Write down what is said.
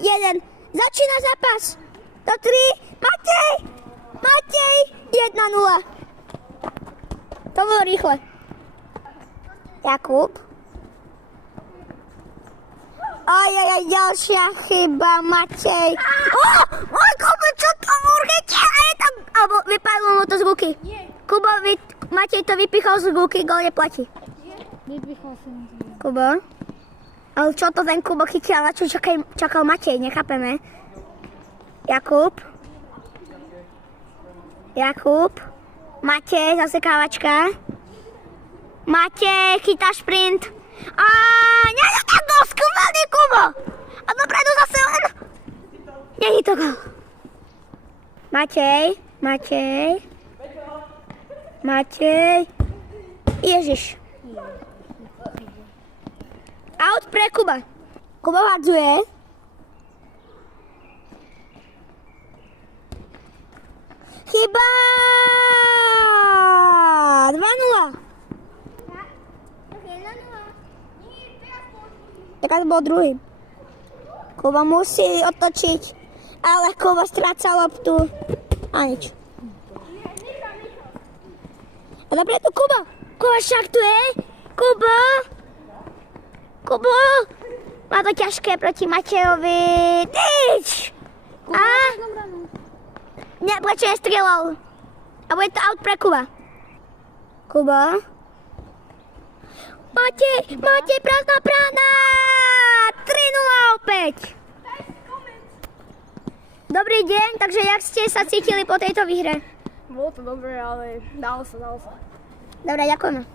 1. Začína zápas. Do 3. Matej. 1-0. To bolo rýchle. Jakub. Ajajaj, ďalšia chyba, Matej. Kubo, čo to určite? A je tam... Alebo vypadlo mu to z ruky. Kubo, Matej to vypichol z ruky, gól neplatí. Vypichol som. Kubo. Ale čo to ten Kubo chytil, na čo čakal Matej, nechápeme. Jakub. Matej, zase kávačka. Matej, chytá šprint. A nie je to gól, skvelý Kubo. A dopredu zase len. Nie je to gól. Matej. Ježiš. Out pre Kuba. Kuba hadzuje. Chyba! 2-0. Teraz bol druhý. Kuba musí otočiť, ale Kuba stráca loptu. A nič. A dobre tu Kuba. Kuba šachtuje. Kubo. Má to ťažké proti Matejovi. Nič. A? Ne, prečo nestrieľal? A bude to out pre Kuba. Kuba. Matej, prázdna brána! 3-0 opäť. Dobrý deň, takže jak ste sa cítili po tejto výhre? Bolo to dobré, ale dalo sa. Dobre, ďakujeme.